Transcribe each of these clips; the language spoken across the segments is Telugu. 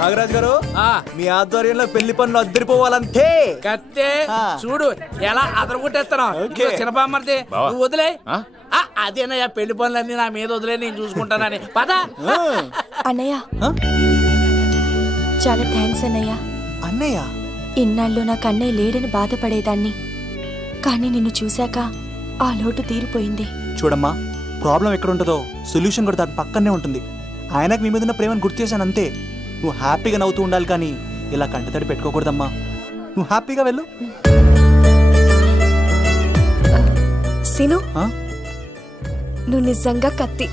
నాగరాజు గారు మీ ఆధ్వర్యంలో పెళ్లి పనులు అద్దరిపోవాలంతే. కత్తే చూడు ఎలా అదరగొట్టేస్తాను. చిన్నబామ్మర్ది నువ్వు వదిలే. అదేనయ్యా పెళ్లి పనులన్నీ నా మీద వదిలే, నేను చూసుకుంటానని. పద అన్నయ్య. చాలా థ్యాంక్స్ అన్నయ్య. అన్నయ్య ఇన్నాళ్ళు నాకు అన్నయ్య లేడని బాధపడేదాన్ని, కానీ నిన్ను చూశాక ఆ లోటు తీరిపోయింది. చూడమ్మా, ప్రాబ్లం ఎక్కడ ఉంటుందో సొల్యూషన్ కూడా దాని పక్కనే ఉంటుంది. ఆయనకు మీ మీద ఉన్న ప్రేమను గుర్తు చేశాను అంతే. నువ్వు హ్యాపీగా నవ్వుతూ ఉండాలి, కానీ ఇలా కంటతడి పెట్టుకోకూడదమ్మా. నువ్వు హ్యాపీగా వెళ్ళు. సీను, నువ్వు నిజంగా కత్తి.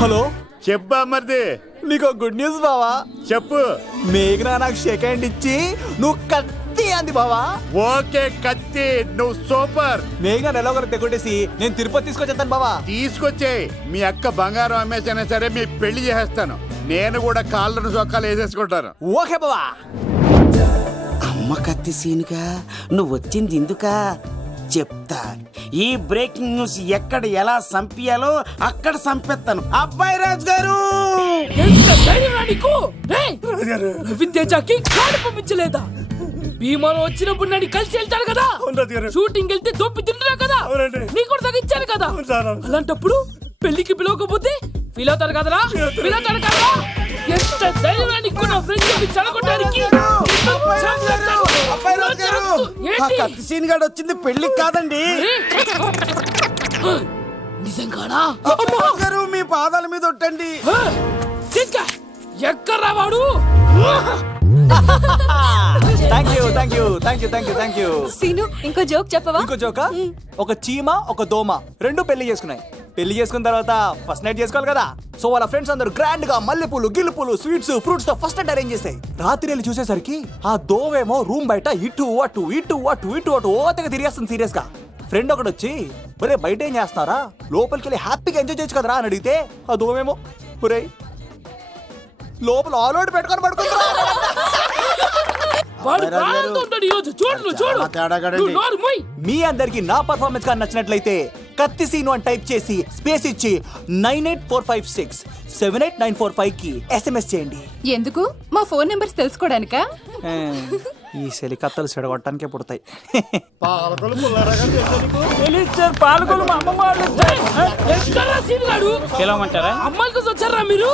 హలో, చెప్పా మరిది. నీకు గుడ్ న్యూస్ బావా. చెప్పు. మేఘనా నాకు షేక్ హ్యాండ్ ఇచ్చి నువ్వు కత్తి అంది బావా. ఓకే కత్తి, నువ్వు సూపర్. మేఘనా నెల ఒకరు తెగొట్టేసి నేను తిరుపతి తీసుకొచ్చేస్తాను బావా. తీసుకొచ్చే మీ అక్క బంగారం అమ్మేసైనా సరే మీ పెళ్లి చేసేస్తాను. నేను కూడా కాళ్ళను చొక్కాలు వేసేసుకుంటాను. ఓకే బావా. అమ్మ కత్తి సీనుగా నువ్వు వచ్చింది ఎందుకా చెప్తా. ఈ బ్రేకింగ్ న్యూస్ ఎక్కడ ఎలా సంపియాలో అక్కడ సంపెత్తాను. అబ్బాయి రాజు గారు, పంపించలేదా? భీమాలో వచ్చినప్పుడు నన్ను కలిసి వెళ్తాను కదా, షూటింగ్ వెళ్తే దొప్పి తింటున్నా కదా, నీ కూడా తగ్గించాను కదా. అలాంటప్పుడు పెళ్లికి పిలవకపోతే ఫీల్ అవుతారు కదరా, ఫీల్ అవుతారు కదా. ఎంత ధైర్యాన్ని నా ఫ్రెండ్ చదవడానికి కత్తి సీన్ గాడు వచ్చింది పెళ్లికి కాదండి. నిజంగానా? గారు మీ పాదాల మీద ఒట్టండి. ఎక్కడ్రా వాడు? Thank you. సీను, ఇంకో జోక్ చెప్పవా? ఇంకో జోకా? ఒక చీమ ఒక దోమ రెండు పెళ్లి చేసుకున్నాయి. పెళ్లి చేసుకున్న తర్వాత ఫస్ట్ నైట్ చేసుకోవాలి కదా. సో వాళ్ళ ఫ్రెండ్స్ అందరూ గ్రాండ్ గా మల్లెపూలు గిల్లుపూలు స్వీట్స్ ఫ్రూట్స్ తో ఫస్ట్ నైట్ అరేంజ్ చేస్తాయి. రాత్రి వెళ్ళి చూసేసరికి ఆ దోవేమో రూమ్ బయట ఇటు అటు ఇటు అటు ఇటు అటు ఓతగా తిరిగేస్తుంది సీరియస్ గా. ఫ్రెండ్ ఒకటి వచ్చి, ఒరే బయట ఏం చేస్తున్నారా, లోపలికి వెళ్ళి హ్యాపీగా ఎంజాయ్ చేయొచ్చు కదరా అని అడిగితే ఆ దోవేమో, ఒరే లోపల ఆల్అౌట్ పెట్టుకొని పడుకుంటా. మీ అందరికి నా పర్ఫార్మెన్స్ గా నచ్చినట్లయితే కత్తి సీను అని టైప్ చేసి స్పేస్ ఇచ్చి 9845678945 కి SMS చేయండి. ఎందుకు? మా ఫోన్ నెంబర్స్ తెలుసుకోవడానికా? ఈ సెలికత్తలు చెడగొట్టడానికే పుడతాయి. అమ్మాయిల కోసం వచ్చారా మీరు?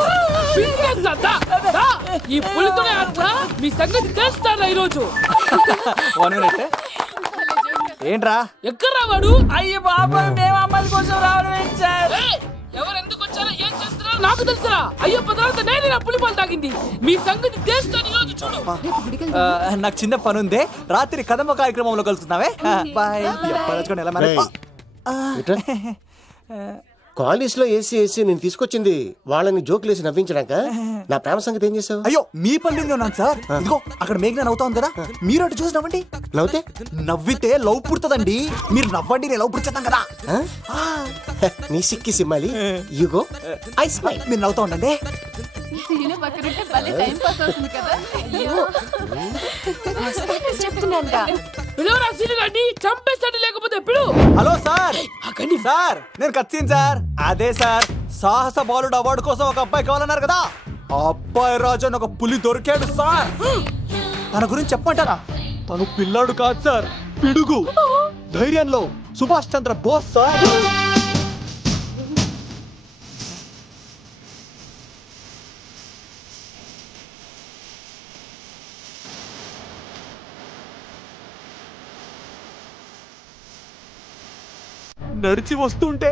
ఈ పులితోనే అట్లా మీ సంగతి తెలుస్తారా ఈరోజు? ఏంట్రా ఎక్కడ రావాడు? అయ్యో బాబా, మేము అమ్మాయిల కోసం రావడం ఏంటి సార్? ఎవరు ఎందుకు వచ్చారో ఏం చేస్తున్నారో నాకు తెలుసా? అయ్యో పదార్థ నేనే నా పులిపాలు తాగింది. మీ సంగతి తెలుస్తాను ఈరోజు. చూడు, నాకు చిన్న పని ఉంది, రాత్రి కదమ్మ కార్యక్రమంలో కలుస్తున్నావే. బాయ్. కాలేజ్ లో ఏసీ నేను తీసుకొచ్చింది వాళ్ళని జోకులేసి నవ్వించడాక. నా ప్రేమ సంగతి ఏం చేసావు? అయ్యో మీ పని మీద ఉన్నాను సార్. ఇదిగో అక్కడ మేఘన నవ్వుతా ఉంది కదా, మీరు అటు చూసి నవ్వండి. నవ్వుతే నవ్వితే లవ్ పుడుతుందండి. మీరు నవ్వండి, నేను లవ్ పుడిచేద్దాం కదా. నీ సిక్కి సిమ్మాలి. యుగో ఐ స్మైల్. మీరు నవ్వుతా ఉండండి. చంపేస్తాడు లేకపోతే పిలు. Hello sir. సార్ నేను కత్తిన్ సార్. అదే సార్, సాహస బాలుడు అవార్డు కోసం ఒక అబ్బాయి కావాలన్నారు కదా. ఆ అబ్బాయి రాజు అని ఒక పులి దొరికాడు సార్. తన గురించి చెప్పమంటారా? తను పిల్లాడు కాదు సార్, పిడుగు. ధైర్యంలో సుభాష్ చంద్ర బోస్ సార్. నడిచి వస్తుంటే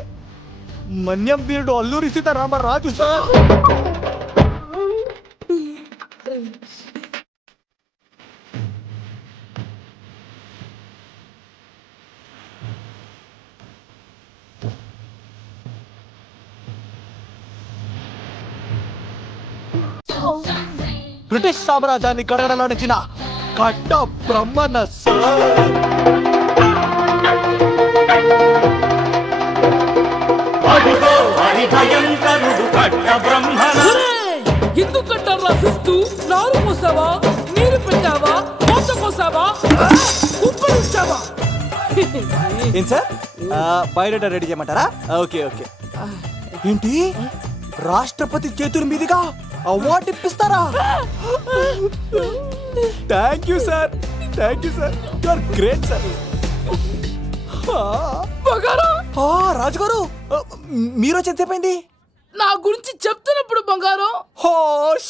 మన్యం వీరుడు అల్లూరి సీతారామరాజు సార్. బ్రిటిష్ సామ్రాజ్యాన్ని కడగడలాడించిన కట్ట బ్రహ్మణ సార్. ఎందుకంటారు రాసిస్తూ నారు పోసావా, నీరు పెట్టావా, మోస కోసావా, ఉప్పు ఇచ్చావా? ఏం సార్ బయోడేటా రెడీ చేయమంటారా? Okay okay. ఏంటి రాష్ట్రపతి చేతుల మీదుగా అవార్డు ఇప్పిస్తారా? Thank you sir, thank you sir, you are great sir. రాజుగారు మీరు ఎంతసేపైంది? నా గురించి చెప్తున్నప్పుడు బంగారం. హో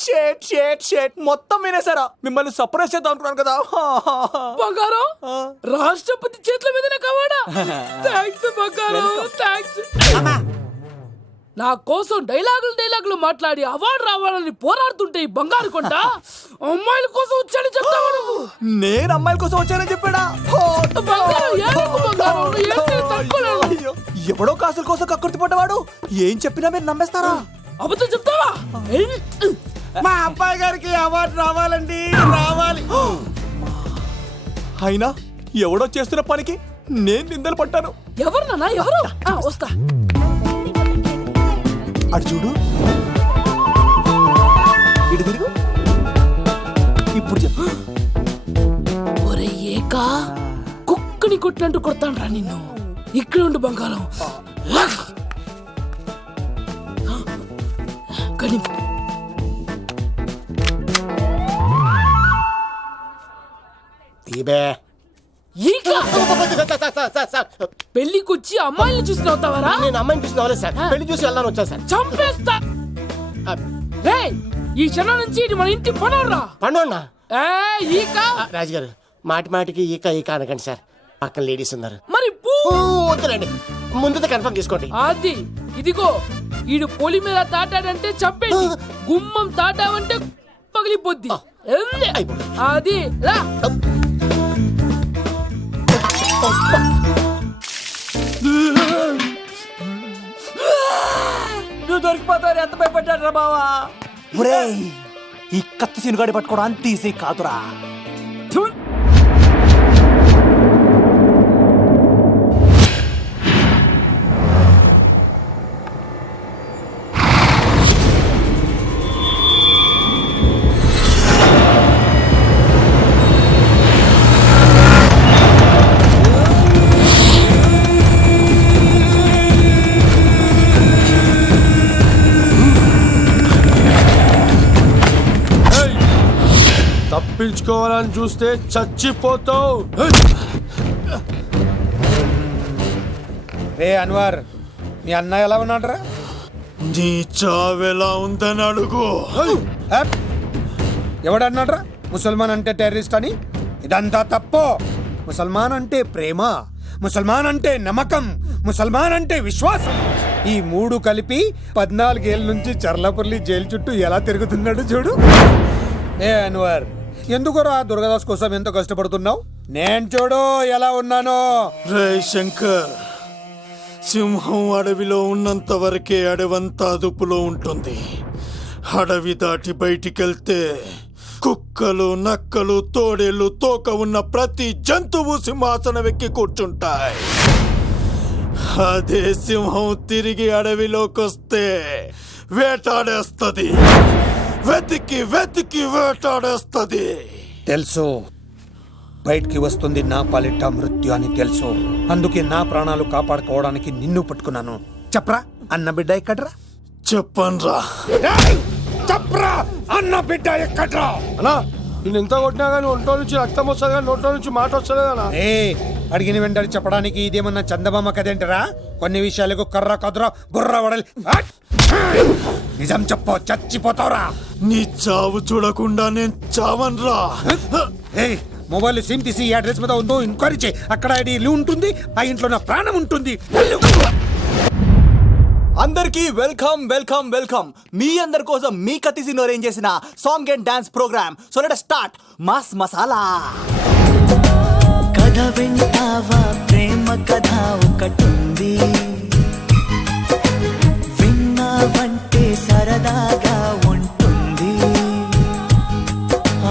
షేట్ షేట్ షేట్ మొత్తం వినేసారా? మిమ్మల్ని సర్ప్రైజ్ చేద్దాం అనుకున్నాను కదా. బంగారం రాష్ట్రపతి చేతుల మీదనే కావాడా? థ్యాంక్స్ బంగారం, థ్యాంక్స్. నా కోసం డైలాగులు మాట్లాడి అవార్డు రావాలని పోరాడుతుంటే ఈ బంగారు కొండ అమ్మాయిల కోసం వచ్చాడని చెప్తావా నువ్వు? నేను అమ్మాయిల కోసం వచ్చానని చెప్పాడా? బంగారం, ఏడుపు బంగారం, ఏం చేయాలో తట్టుకోలేను. అయ్యో, ఎవడో కాసుల కోసం కక్కుర్తి పడ్డవాడు ఏం చెప్పినా మీరు నమ్మేస్తారా? అబద్ధం చెప్తావా? మా అబ్బాయి గారికి అవార్డు రావాలండి, రావాలి. అయినా ఎవడో చేస్తున్న పనికి నేను నిందలు పట్టాను. ఎవరు నాన్న, ఎవరు? వస్తా. అటు చూడు, ఇటు తిరుగు, ఇప్పుడు చెప్పు. ఒరే ఏకా, కుక్కని కొట్టినట్టు కొడతాను రా నిన్ను. ఇక్కడ ఉండు బంగారం. కానీ తీబే. ఈకా పెళ్లికొచ్చి అమ్మాయిని చూసి నవ్వుతావారా? నేను అమ్మాయిని చూసి నవ్వలేదు సార్, పెళ్లి చూసి వెళ్దాను వచ్చాను సార్. చంపేస్తా. రేయ్, ఈ క్షణం నుంచి ఇది మన ఇంటి పనోడ్రా. పండుగ ఈకా. రాజుగారు మాటి మాటికి ఈక ఈక అనకండి సార్, పక్కన లేడీస్ ఉన్నారు. మరి వద్దులేండి, ముందు కన్ఫర్మ్ చేసుకోండి. అది ఇదిగో, ఈడు పొలి మీద తాటాడంటే చంపేది, గుమ్మం తాటావంటే పగిలిపోద్ది. అది రా. నువ్వు దొరికిపోతావు, ఎంత భయపడ్డాడు రా బావా. ఒరేయ్, ఈ కత్తి సీనుగాడి పట్టుకోవడం అంత ఈజీ కాదురా. తప్పించుకోవాలని చూస్తే చచ్చిపోతావు. రే అన్వర్, మీ అన్న ఎలా ఉన్నాడరా? నీ చావెలా ఉందని అడుగు. ఎవడన్నాడ్రా ముసల్మాన్ అంటే టెర్రరిస్ట్ అని? ఇదంతా తప్పు. ముసల్మాన్ అంటే ప్రేమ, ముసల్మాన్ అంటే నమ్మకం, ముసల్మాన్ అంటే విశ్వాసం. ఈ మూడు కలిపి 14 ఏళ్ళ నుంచి చర్లపల్లి జైలు చుట్టూ ఎలా తిరుగుతున్నాడు చూడు. ఏ అన్వర్, ఎందుకురా దుర్గదాస్ కోసం ఎంతో కష్టపడుతున్నావు? నేను చూడు ఎలా ఉన్నానో. రే శంకర్, సింహం అడవిలో ఉన్నంత వరకే అడవంతా అదుపులో ఉంటుంది. అడవి దాటి బయటికెళ్తే కుక్కలు, నక్కలు, తోడేళ్లు, తోక ఉన్న ప్రతి జంతువు సింహాసనం ఎక్కి కూర్చుంటాయి. అదే సింహం తిరిగి అడవిలోకొస్తే వేటాడేస్తది, వెతికి వెతికి వేటాడేస్తది. తెలుసు, బయటికి వస్తుంది నా పాలిట మృత్యు అని తెలుసు. అందుకే నా ప్రాణాలు కాపాడుకోవడానికి నిన్ను పట్టుకున్నాను. చెప్పరా అన్న బిడ్డ ఎక్కడ్రా? చెప్పన్రా. చెప్పరా అన్న బిడ్డ ఎక్కడ్రా? అన్నా, నేను ఎంత కొట్టినా కానీ ఒంట్లో నుంచి రక్తం వస్తుంది కానీ నోట్లో నుంచి మాట వస్తుంది కదా. అడిగిన వెంటనే చెప్పడానికి ఇదేమన్నా చందమామ కదేంటరా? కొన్ని విషయాలకు కర్ర కదురా బుర్ర వడలి. నిజం చెప్పు, చచ్చిపోతావురా. నీ చావు చూడకుండా నేను చావన్రా. మొబైల్ సిమ్ తీసి ఈ అడ్రస్ మీద ఉందో ఎంక్వైరీ చేయి. అక్కడ ఐడి ఉంటుంది, ఆ ఇంట్లో నా ప్రాణం ఉంటుంది. అందరికీ వెల్కమ్ వెల్కమ్ వెల్కమ్. మీ అందరి కోసం మీ కత్తి సీను అరేంజ్ చేసిన song and dance program. So let us start mass masala. కథ వింటావా, ప్రేమ కథ ఒకటుంది, విన్నావంటే సరదాగా ఉంటుంది.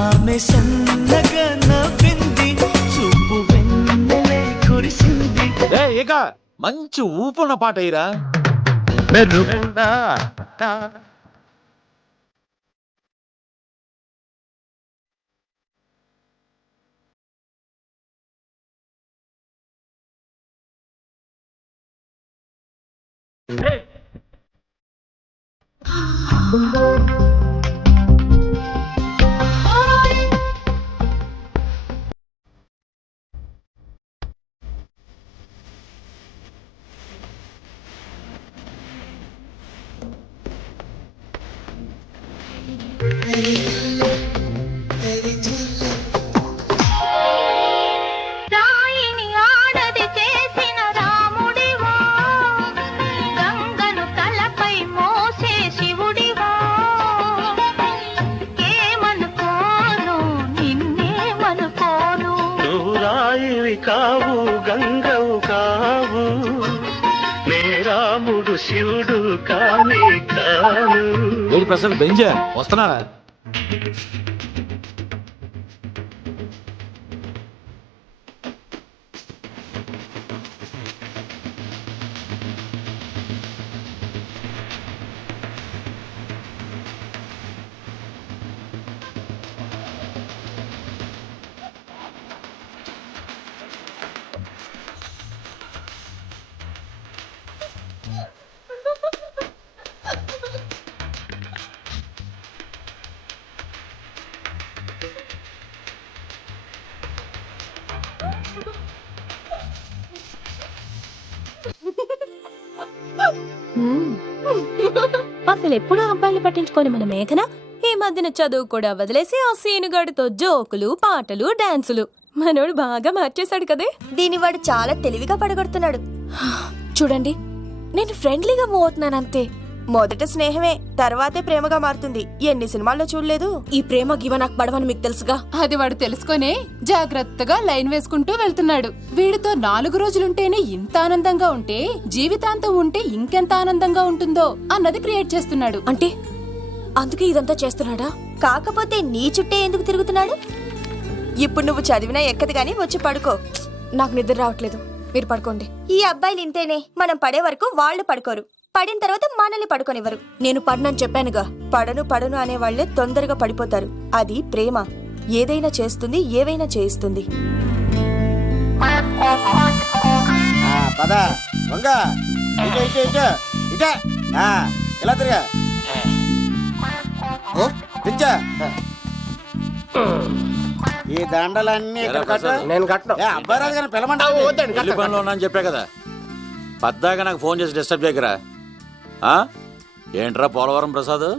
ఆమె సన్నగా నవ్వింది, చూపు వెన్నెలై కురిసింది. ఇక మంచి ఊపున్న పాట ఇరా. రాయిని ఆడది చేసిన రాముడివా, గంగను తలపై మోసే శివుడివా, ఏమనుకోను నిన్నేమనుకోను. నువ్వు రాయివి కావు గంగవు కావు, నే రాముడు శివుడు కానే కాను. ప్రసాద్ బెంజా వస్తున్నా. అసలు ఎప్పుడూ అబ్బాయిలు పట్టించుకొని మన మేఘన ఈ మధ్యన చదువు కూడా వదిలేసి ఆ సీనుగాడితో జోకులు పాటలు డాన్సులు. మనోడు బాగా మార్చేశాడు కదే. దీని వాడు చాలా తెలివిగా పడగొడుతున్నాడు. చూడండి, నేను ఫ్రెండ్లీగా మూవ్ అవుతున్నానంతే. మొదట స్నేహమే, తర్వాతే ప్రేమగా మారుతుంది. ఎన్ని సినిమాల్లో చూడలేదు. ఈ ప్రేమ గివ నాకు పడవని మీకు తెలుసుగా. అది వాడు తెలుసుకొనే జాగ్రత్తగా లైన్ వేసుకుంటూ వెళ్తున్నాడు. వీడితో 4 రోజులుంటేనే ఇంత ఆనందంగా ఉంటే జీవితాంతం ఉంటే ఇంకెంత ఆనందంగా ఉంటుందో అన్నది క్రియేట్ చేస్తున్నాడు. అంటే అందుకే ఇదంతా చేస్తున్నాడా? కాకపోతే నీ చుట్టే ఎందుకు తిరుగుతున్నాడు? ఇప్పుడు నువ్వు చదివినా ఎక్కదు గానీ వచ్చి పడుకో. నాకు నిద్ర రావట్లేదు, మీరు పడుకోండి. ఈ అబ్బాయిలు ఇంతేనే, మనం పడే వరకు వాళ్ళు పడుకోరు, పడిన తర్వాత మనల్ని పడుకోనివ్వరు. నేను పడనని చెప్పానుగా. పడను అనే వాళ్లే తొందరగా పడిపోతారు. అది ప్రేమ, ఏదైనా చేస్తుంది, ఏవైనా చేయిస్తుంది. పద వంగ, ఇలా తిరిగా దించా. ఈ దండలన్నీ ఇక్కడ కట్టు. నేను కట్టను. అబ్బాయి రాజు గారిని పిలమంటావు? పెళ్లి పనిలో ఉన్నా అని చెప్పా కదా, పద్దాక నాకు ఫోన్ చేసి డిస్టర్బ్ చేయకరా. ఏంట్రా పోలవరం ప్రసాద్?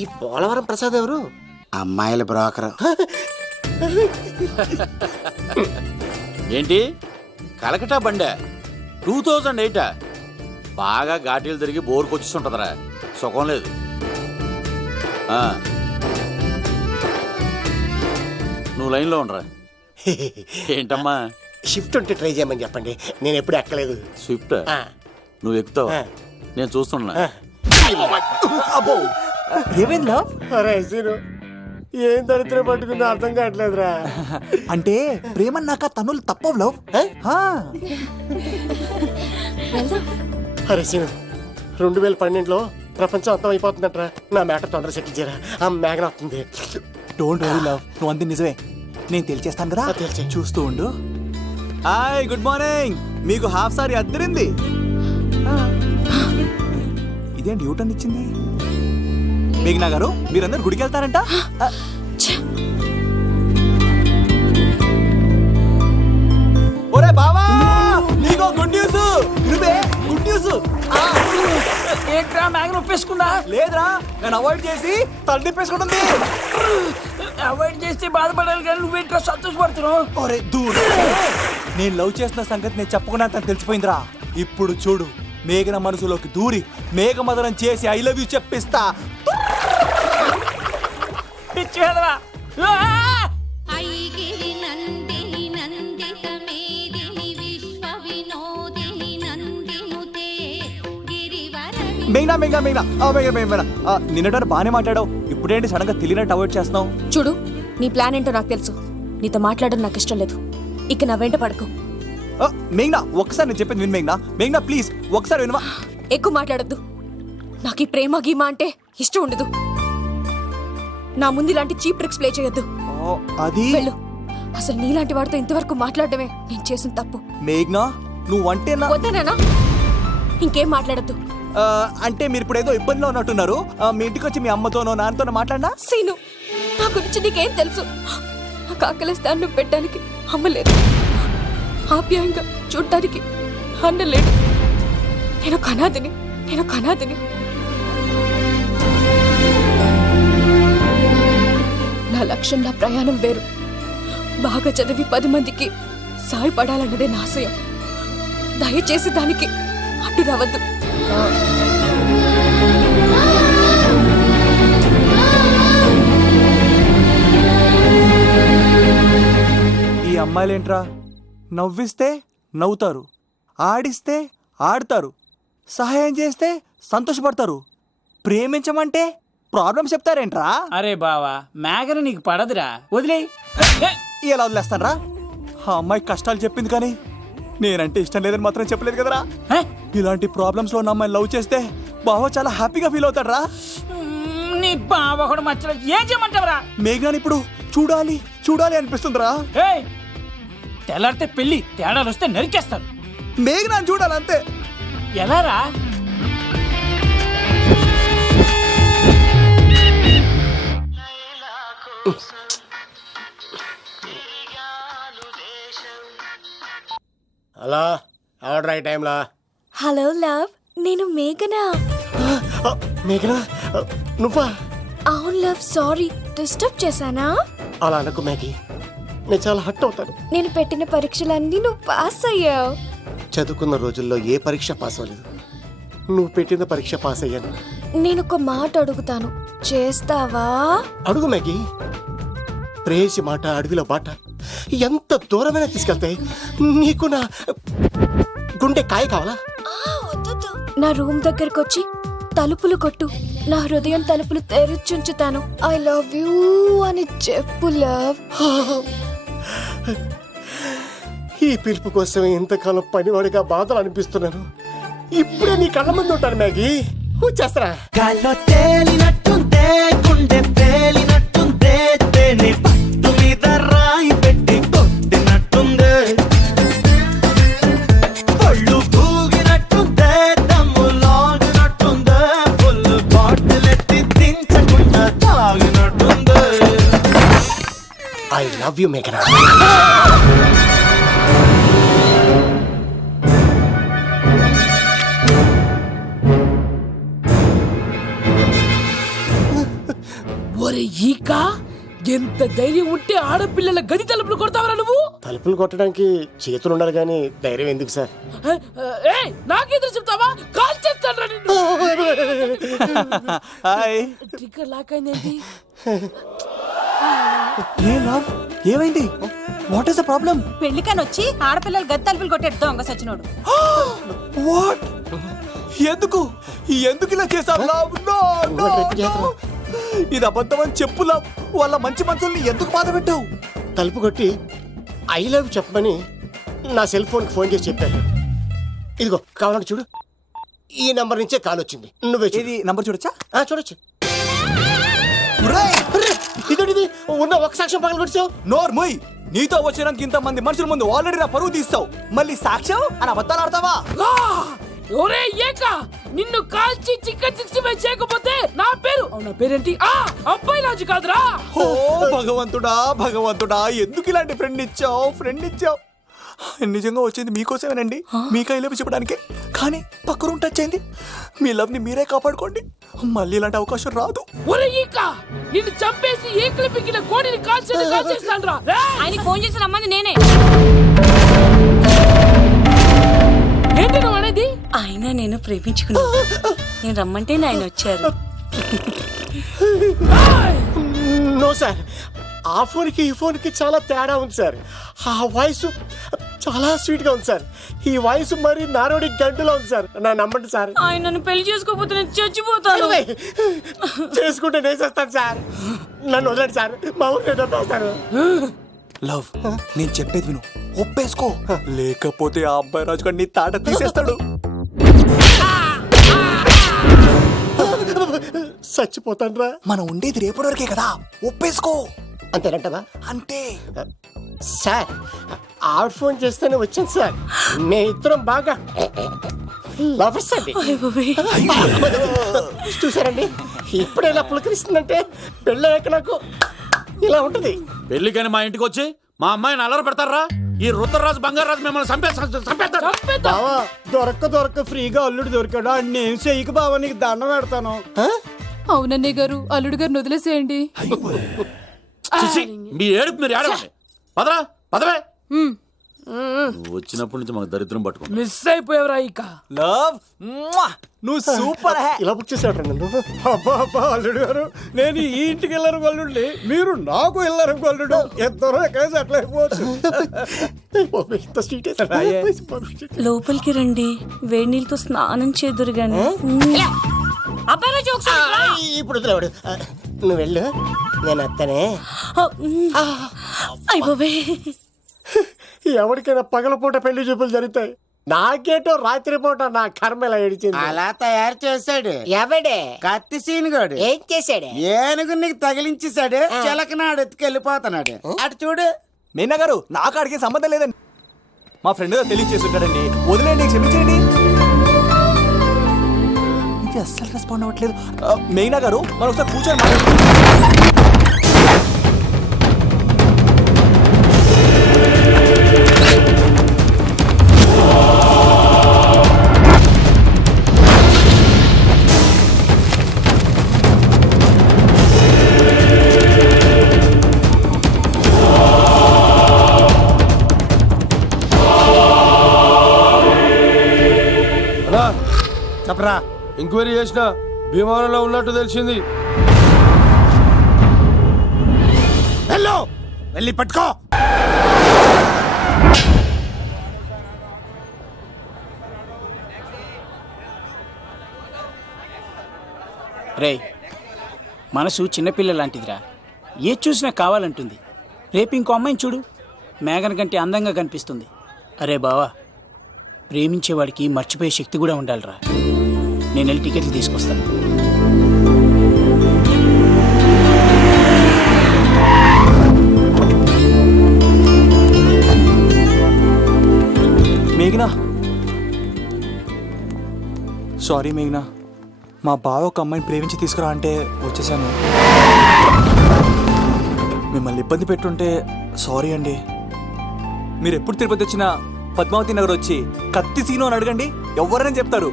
ఈ పోలవరం ప్రసాద్ ఎవరు? అమ్మాయిల బ్రోకరు. ఏంటి కలకటా బండే 2008? బాగా ఘాటీలు తిరిగి బోర్కు వచ్చేస్తుంటదరా, సుఖం లేదు. నువ్వు లైన్లో ఉండరా. ఏంటమ్మా? షిఫ్ట్ ఉంటే ట్రై చేయమని చెప్పండి, నేను ఎప్పుడు ఎక్కలేదు. స్విఫ్ట్ నువ్వు ఎక్కుతావు, నేను చూస్తున్నా. ఏమైంది లవ్? ఏం దరిద్రం పట్టుకుందో అర్థం కావట్లేదురా. అంటే ప్రేమన్నాక తనులు తప్పవు లవ్. అరే సీను, 2012లో ప్రపంచం అంతం అయిపోతుందట్రా. నా మ్యాటర్ తొందర సెటిల్ చేయరా, ఆ మేఘన వస్తుంది. డోంట్ వరీ లవ్, నువ్వు అంది నిజమే. నేను తెలిచేస్తాను కదా, చూస్తూ ఉండు. Hi, good morning. మీకు హాఫ్ సారీ అద్దరింది. ఇదేంటి యూటర్న్ ఇచ్చింది? మేఘనా గారు, మీరందరూ గుడికి వెళ్తారంట. ఒరే బావా, నీకో గుడ్ న్యూస్. నువ్వే గుడ్ న్యూస్. ఏంట్రా మ్యాగ్ను ఒప్పేసుకుందా? లేదురా, నేను అవాయిడ్ చేసి తల తిప్పేసుకుంటుంది. అవాయిడ్ చేస్తే బాధపడాలి కానీ నువ్వేంట్రా సంతోషపడుతున్నావు? ఒరే దూరు, నేను లవ్ చేసిన సంగతి నేను చెప్పకుండా తను తెలిసిపోయిందిరా. ఇప్పుడు చూడు, మేఘన మనసులోకి దూరి మేఘమదనం చేసి ఐ లవ్ యూ చెప్పిస్తా. పిచ్చి కదరా. నిన్నట బానే మాట్లాడావు, ఇప్పుడేంటి సడన్ గా తెలియనట్టు అవాయిడ్ చేస్తున్నావు? చూడు, నీ ప్లాన్ ఏంటో నాకు తెలుసు. నీతో మాట్లాడడం నాకు ఇష్టం లేదు. ఇక నా వెంట పడకు. మేఘ్నా ఒక్కసారి నేను చెప్పేది విను మేఘ్నా ప్లీజ్ ఒకసారి వినవా. ఎక్కువ మాట్లాడద్దు. నాకు ఈ ప్రేమ గీమా అంటే ఇష్టం ఉండదు. నా ముందు ఇలాంటి చీప్ ట్రిక్స్ ప్లే చేయొద్దు. అది వెళ్ళు. అసలు నీలాంటి వాడితో ఇంతవరకు మాట్లాడటమే నేను చేసిన తప్పు. మేఘ్నా నువ్వంటే వద్దనా? ఇంకేం మాట్లాడద్దు. అంటే మీరు ఇప్పుడు ఏదో ఇబ్బందిలో ఉన్నట్టున్నారు. మీ ఇంటికి వచ్చి మీ అమ్మతోనో నాన్నతోనో మాట్లాడినా. సీను, నా గురించి నీకేం తెలుసు? నాకు ఆకలిస్తే అన్నం పెట్టడానికి అమ్మలేదు, ఆప్యాయంగా చూడటానికి అన్నలేడు. నేను కనాదిని. నా లక్ష్యం, నా ప్రయాణం వేరు. బాగా చదివి 10 మందికి సాయపడాలన్నదే నా ఆశయం. దయచేసి దానికి అడ్డు రావద్దు. ఈ అమ్మాయిలేంట్రా, నవ్విస్తే నవ్వుతారు, ఆడిస్తే ఆడతారు, సహాయం చేస్తే సంతోషపడతారు, ప్రేమించమంటే ప్రాబ్లమ్స్ చెప్తారేంట్రా? అరే బావా, మేఘన నీకు పడదురా, వదిలే. ఎలా వదిలేస్తానరా? ఆ అమ్మాయి కష్టాలు చెప్పింది కానీ నేనంటే ఇష్టం లేదని మాత్రం చెప్పలేదు కదరా. ఇలాంటి ప్రాబ్లమ్స్ లో ఉన్న అమ్మాయిని లవ్ చేస్తే బావ చాలా హ్యాపీగా ఫీల్ అవుతాడరా. నీ బావ కూడా మచ్చలో ఏం చేయమంటావరా? మేఘాని ఇప్పుడు చూడాలి అనిపిస్తుందిరా. తెల్లారితే పెళ్లి, తేడాలు వస్తే నరికేస్తారు. మేఘనాన్ని చూడాలంతే. ఎలా రా? హలో, ఆర్డర్ అయ్యే టైంలా. హలో లవ్, నేను మేఘనా. మేఘనా, నువ్వా? అవును లవ్, సారీ డిస్టర్బ్ చేశానా? అలా అనకు మ్యాగీ, నేను చాలా హర్ట్ అవుతాను. నేను పెట్టిన పరీక్షలన్నీ నువ్వు పాస్ అయ్యావు. చదువుకున్న రోజుల్లో ఏ పరీక్ష పాస్ అవ్వలేదు. నువ్వు పెట్టిన పరీక్ష పాస్ అయ్యాను. నేను ఒక మాట అడుగుతాను, చేస్తావా? అడుగు మ్యాగీ. ప్రేయసి మాట అడవిలో బాట ఎంత దూరమైనా తీసుకెళ్తాయి. నీకు నా గుండె కాయ కావాలా? నా రూమ్ దగ్గరకు వచ్చి తలుపులు కొట్టు, నా హృదయం తలుపులు తెరిచుంచుతాను. ఐ లవ్ యూ అని చెప్పు లవ్. ఈ పిలుపు కోసం ఇంతకాలం పనివాడిగా బాధలు అనిపిస్తున్నాను. ఇప్పుడే నీ కళ్ళ ముందు ఉంటాను మ్యాగీ. వచ్చేస్తారా? గాల్లో తేలినట్టుందే, గుండె తేలినట్టుందే, తేనె పట్టు మీద రాయి పెట్టి కొట్టినట్టుందే, ఒళ్ళు పూగినట్టుందే, దమ్ము లాగినట్టుందే, ఫుల్ బాటిల్ ఎత్తి దించకుండా తాగినట్టుందే. ఐ లవ్ యూ మేఘనా. ఒరే ఈక, ఎంత ధైర్యం ఉంటే ఆడపిల్లల గది తలుపులు కొడతావరా నువ్వు? తలుపులు కొట్టడానికి చేతులు ఉండాలి కానీ ధైర్యం ఎందుకు సార్? నాకెదురు చెప్తావా? కాల్ చేస్తాను నిన్ను. హాయ్. ట్రిగ్గర్ లాక్ అయిందేంటి? ఏమైంది? What is the problem? పెళ్లికని వచ్చి ఆడపిల్లలు గది తలుపులు కొట్టాడు దొంగ సచ్చినోడు. వాట్? ఎందుకు ఇలా చేసావు? ఇది అబద్ధం అని చెప్పు లవ్. వాళ్ళ మంచి మనుషుల్ని ఎందుకు బాధ పెట్టావు? తలుపు కొట్టి ఐ లవ్ చెప్పమని నా సెల్ ఫోన్కి ఫోన్ చేసి చెప్పాను. ఇదిగో కావాలంటే చూడు, ఈ నంబర్ నుంచే కాల్ వచ్చింది. నువ్వే ఇది నంబర్ చూడొచ్చా? చూడొచ్చు. ఇదేంటిది? ఉన్న ఒక సాక్ష్యం పగల కొట్టావు. నోర్మోయ్, నీతో వచ్చినాక ఇంతమంది మనుషుల ముందు ఆల్రెడీ నా పరువు తీస్తావు, మళ్ళీ సాక్ష్యం అని అబద్ధాలు ఆడతావా? ఒరే ఏక, నిన్ను కాల్చి చికెన్ 65 చేయకపోతే నా పేరేంటి? అబ్బాయి రాజు కాదురా. ఓ భగవంతుడా, ఎందుకు ఇలాంటి ఫ్రెండ్ ఇచ్చావు? నిజంగా వచ్చింది మీకోసమేనండి, మీ కైలేపు చెప్పడానికే. కానీ పక్క రూమ్ టచ్ అయింది. మీ లవ్ ని మీరే కాపాడుకోండి, మళ్ళీ ఇలాంటి అవకాశం రాదు. ఒరే ఈక, నిన్ను చంపేసి ఏకలు పిక్కిన కోడిని కాల్చేస్తాను రా. ఆయనకి ఫోన్ చేసి రమ్మని నేనే. ఏంటి నువ్వు అనేది? ఆయన నేను ప్రేమించుకున్నాను. నేను రమ్మంటే ఆయన వచ్చారు. నో సార్, ఆ ఫోన్కి ఈ ఫోన్కి చాలా తేడా ఉంది సార్. ఆ వాయిస్ చాలా స్వీట్ గా ఉంది సార్. ఈ వాయిస్ మరి నారోడి గంటలో ఉంది సార్. నా నమ్మండి సార్. ఆయన నన్ను పెళ్లి చేసుకోకపోతే నేను చచ్చిపోతాను. చేసుకుంటే నేను చేస్తాను సార్. నన్ను వదలండి సార్, మా ఊరు డబ్బేస్తాను. లవ్, నేను చెప్పేది విను. ఒప్పేసుకో, లేకపోతే ఆ అబ్బాయి రాజు గారు నీ తాట తీసేస్తాడు. చచ్చిపోతాన్రా. మనం ఉండేది రేపటి వరకే కదా, ఒప్పేసుకో. అంతేనంటవా? అంతే సార్, ఆవిడ ఫోన్ చేస్తేనే వచ్చాను సార్. మే ఇద్దరం బాగా లవర్స్ అండి. చూసారండి, ఇప్పుడు ఇలా పులకరిస్తుందంటే పెళ్ళయ్యాక నాకు ఇలా ఉంటది. పెళ్లికని మా ఇంటికి వచ్చి మా అమ్మాయిని అల్లరి పెడతారా? ఈ రుద్రరాజు బంగారాజు మిమ్మల్ని చంపేస్తారు. బావా, దొరక్క ఫ్రీగా అల్లుడు దొరికాడు. నేను చెయ్యికి బావా, నీకు దండం పెడతాను. అవునన్నయ్య గారు, అల్లుడు గారిని వదిలేసేయండి. చిచి, మీ ఏడుపు మీరు ఏడవండి. పదరా పదవే. వచ్చినప్పటి నుంచి మాకు దరిద్రం పట్టుకో. మిస్ అయిపోయావురా ఇక. లవ్, నువ్వు సూపర్. ఇలా బుక్ చేసాడు నన్ను. అబ్బా అబ్బా, అల్లుడు గారు, నేను ఈ ఇంటికి వెళ్ళరు గల్లుండి, మీరు నాకు వెళ్ళరు గల్లుడు. ఇద్దరు కలిసి అట్లా అయిపోవచ్చు. లోపలికి రండి, వేడి నీళ్ళతో స్నానం చేదురు గాని. ఇప్పుడు వదిలేవాడు. నువ్వు వెళ్ళు, నేను అత్తనే. అయిపోవే. ఎవరికైనా పగలపూట పెళ్లి చూపులు జరుగుతాయి, నాకేటో రాత్రి పూట నా కర్మ ఇలా ఏడిచింది. అలా తయారు చేశాడు ఎవడే? కత్తి సీనుగాడు. ఏం చేశాడు? ఏనుగు నీకు తగిలించేశాడు, చిలకనాడు ఎత్తుకెళ్ళిపోతున్నాడు. అటు చూడు. మీనా గారు, నాకు ఆడికి సంబంధం లేదండి. మా ఫ్రెండ్ తెలియచేస్తుంటాడండి, వదిలేండి, క్షమించండి. ఇది అస్సలు రెస్పాండ్ అవ్వట్లేదు. మీనా గారు, మనం ఒకసారి కూర్చొని మాట్లాడుకుందాం. చెప్పరా. ఎంక్వైరీ చేసిన భీమవరంలో ఉన్నట్టు తెలిసింది. వెళ్ళి పట్టుకో. రే, మనసు చిన్నపిల్ల లాంటిదిరా, ఏ చూసినా కావాలంటుంది. రేపు ఇంకో అమ్మాయిని చూడు, మేఘన కంటే అందంగా కనిపిస్తుంది. అరే బావా, ప్రేమించేవాడికి మర్చిపోయే శక్తి కూడా ఉండాలిరా. నేను వెళ్ళి టికెట్లు తీసుకొస్తాను. మేఘనా, సారీ మేఘనా, మా బావ ఒక అమ్మాయిని ప్రేమించి తీసుకురా అంటే వచ్చేసాను. మిమ్మల్ని ఇబ్బంది పెట్టుంటే సారీ అండి. మీరు ఎప్పుడు తిరుపతి వచ్చినా పద్మావతి నగర్ వచ్చి కత్తి సీను అని అడగండి, ఎవరైనా చెప్తారు.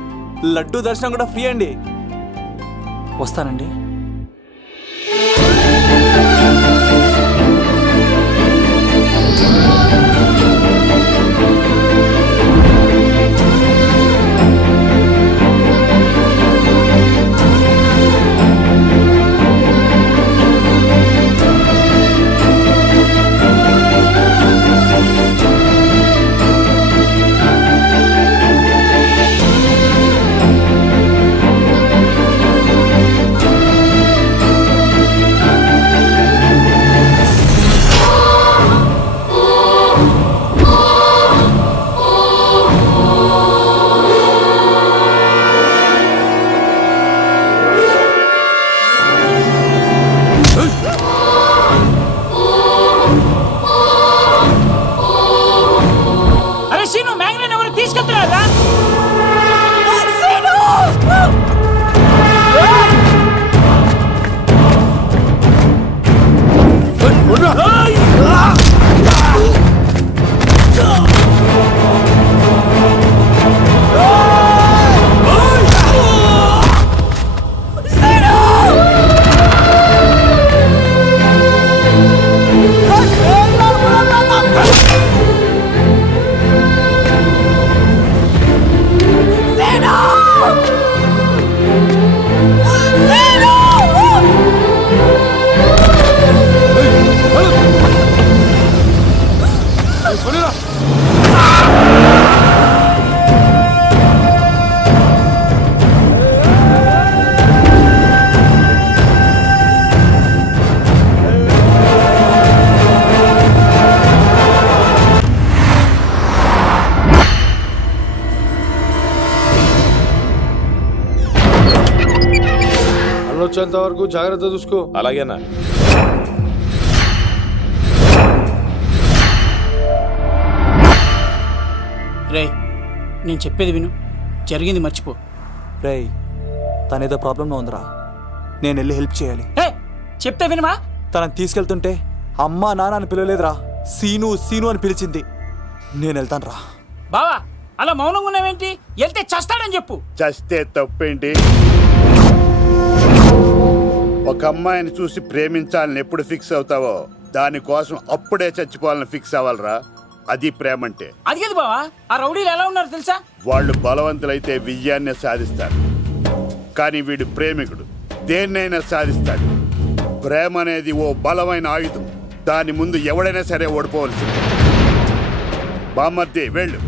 లడ్డూ దర్శనం కూడా ఫ్రీ అండి. వస్తానండి. ఫోన్ వచ్చేంత వరకు జాగ్రత్త చూసుకో. అలాగేనా? రే నేను చెప్పేది విను, జరిగింది మర్చిపో. రేయ్ తనేదో ప్రాబ్లంలో ఉందిరా, నేను వెళ్ళి హెల్ప్ చేయాలి. చెప్తే వినమా? తనని తీసుకెళ్తుంటే అమ్మా నాన్న అని పిలవలేదురా, సీను సీను అని పిలిచింది. నేను వెళ్తాను రా. బావా అలా మౌనంగా ఉన్నావేంటి? వెళ్తే చస్తాడని చెప్పు. చస్తే తప్పేంటి? ఒక అమ్మాయిని చూసి ప్రేమించాలని ఎప్పుడు ఫిక్స్ అవుతావో దానికోసం అప్పుడే చచ్చిపోవాలని ఫిక్స్ అవ్వాలరా. అది ప్రేమంటే. అది కదా బావా, ఆ రౌడీలు ఎలా ఉన్నారు తెలుసా? వాళ్ళు బలవంతులైతే విజయాన్ని సాధిస్తారు, కానీ వీడు ప్రేమికుడు దేన్నైనా సాధిస్తాడు. ప్రేమ అనేది ఓ బలమైన ఆయుధం, దాని ముందు ఎవడైనా సరే ఓడిపోవలసింది. బామ్మర్ది వెళ్ళు,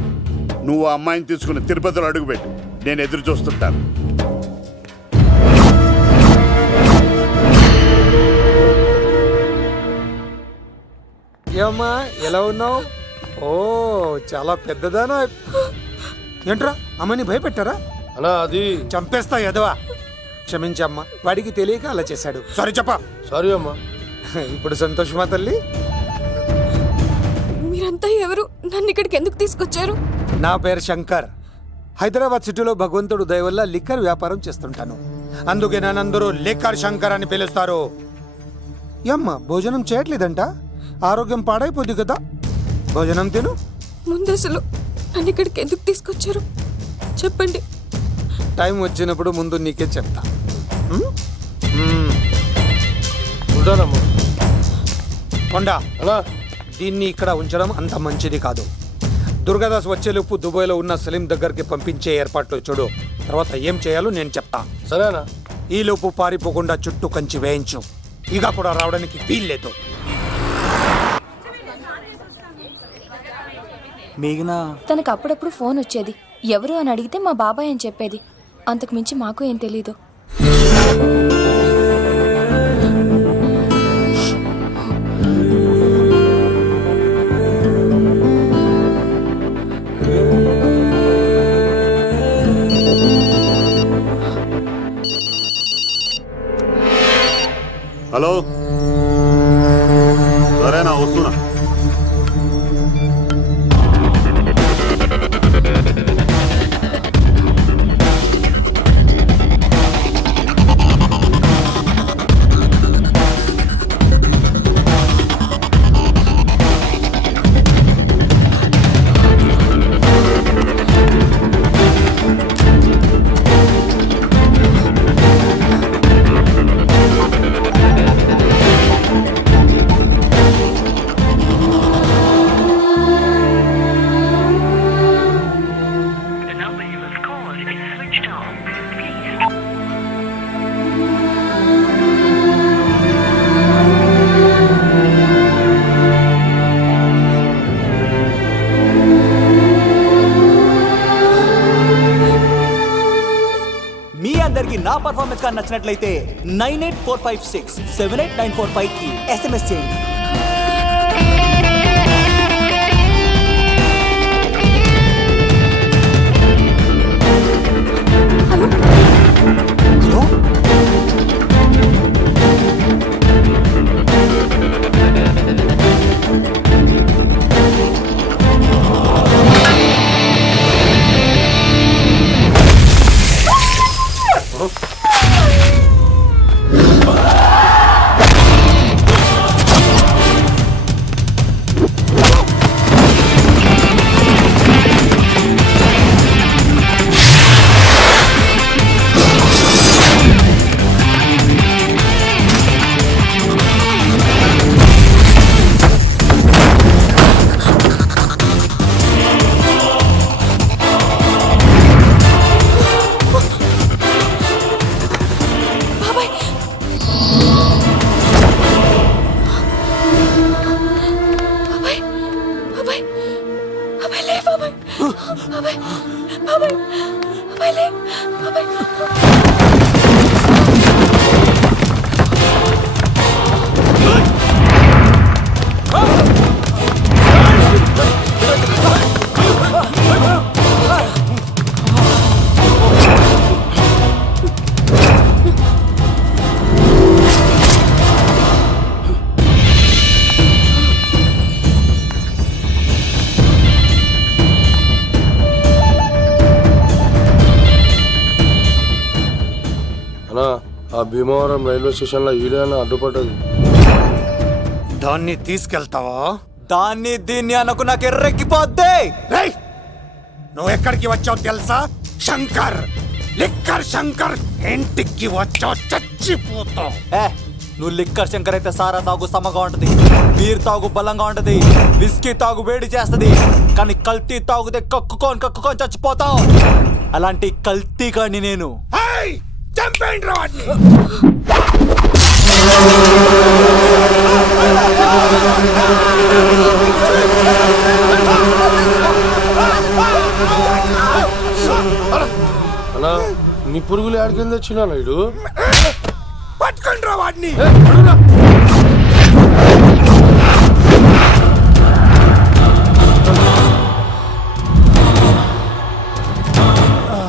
నువ్వు ఆ అమ్మాయిని తీసుకుని తిరుపతిలో అడుగుపెట్టు, నేను ఎదురు చూస్తుంటాను. ఏమ్మా ఎలా ఉన్నావు? ఓ చాలా పెద్దదానా. ఏంట్రా అమ్మని భయపెట్టారా? అన్నా అది చంపేస్తా ఎదవా. క్షమించమ్మా, వాడికి తెలియక అలా చేశాడు. సారీ చెప్పా. సారీ అమ్మా. ఇప్పుడు సంతోషమా తల్లి? మీరంతా ఎవరు? నన్ను ఇక్కడికి ఎందుకు తీసుకొచ్చారు? నా పేరు శంకర్. హైదరాబాద్ సిటీలో భగవంతుడు దయ వల్ల లిక్కర్ వ్యాపారం చేస్తుంటాను, అందుకే నన్నందరూ లిక్కర్ శంకర్ అని పిలుస్తారు. ఏమ్మా భోజనం చేయట్లేదంట? ఆరోగ్యం పాడైపోద్ది కదా, భోజనం తిను. ముందు అసలు నన్ను ఇక్కడికి ఎందుకు తీసుకొచ్చారు చెప్పండి. టైం వచ్చినప్పుడు ముందు నీకే చెప్తా. ఉంటానమ్మా. కొండా దీన్ని ఇక్కడ ఉంచడం అంత మంచిది కాదు. దుర్గాదాస్ వచ్చేలోపు దుబాయ్లో ఉన్న సలీం దగ్గరికి పంపించే ఏర్పాట్లు చూడు, తర్వాత ఏం చేయాలో నేను చెప్తా. సరేనా? ఈలోపు పారిపోకుండా చుట్టూ కంచి వేయించు, ఇక కూడా రావడానికి వీల్లేదు. మేఘనా తనకు అప్పుడప్పుడు ఫోన్ వచ్చేది, ఎవరు అని అడిగితే మా బాబాయ్ అని చెప్పేది. అంతకు మించి మాకు ఏం తెలీదు. హలో, సరేనా వస్తున్నా. నా పర్ఫార్మెన్స్ గా నచ్చినట్లయితే 9845678945 కి SMS చేయండి. భీమవరం రైల్వే స్టేషన్ లో ఈడేనా అడ్డుపడ్డది. దాన్ని తీసుకెళ్తావా? దాన్ని దీన్ని అనకు నాకు ఎర్రెక్కిపోద్ది. రేయ్, నువ్వు ఎక్కడికి వచ్చావు తెలుసా? శంకర్, లిక్కర్ శంకర్ ఇంటికి వచ్చావు, చచ్చిపోతావు. నువ్వు లిక్కర్ శంకర్ అయితే సారా తాగు సమగా ఉంటది, బీర్ తాగు బలంగా ఉంటది, విస్కీ తాగు వేడి చేస్తది, కానీ కల్తీ తాగుతే కక్కుకొని చచ్చిపోతావు. అలాంటి కల్తీ కానీ నేను. చంపేయండి రా వాడిని. అన్నా నీ పురుగులు ఆడికింద వచ్చినా ఇడు పట్టుకోండి రా వాడిని.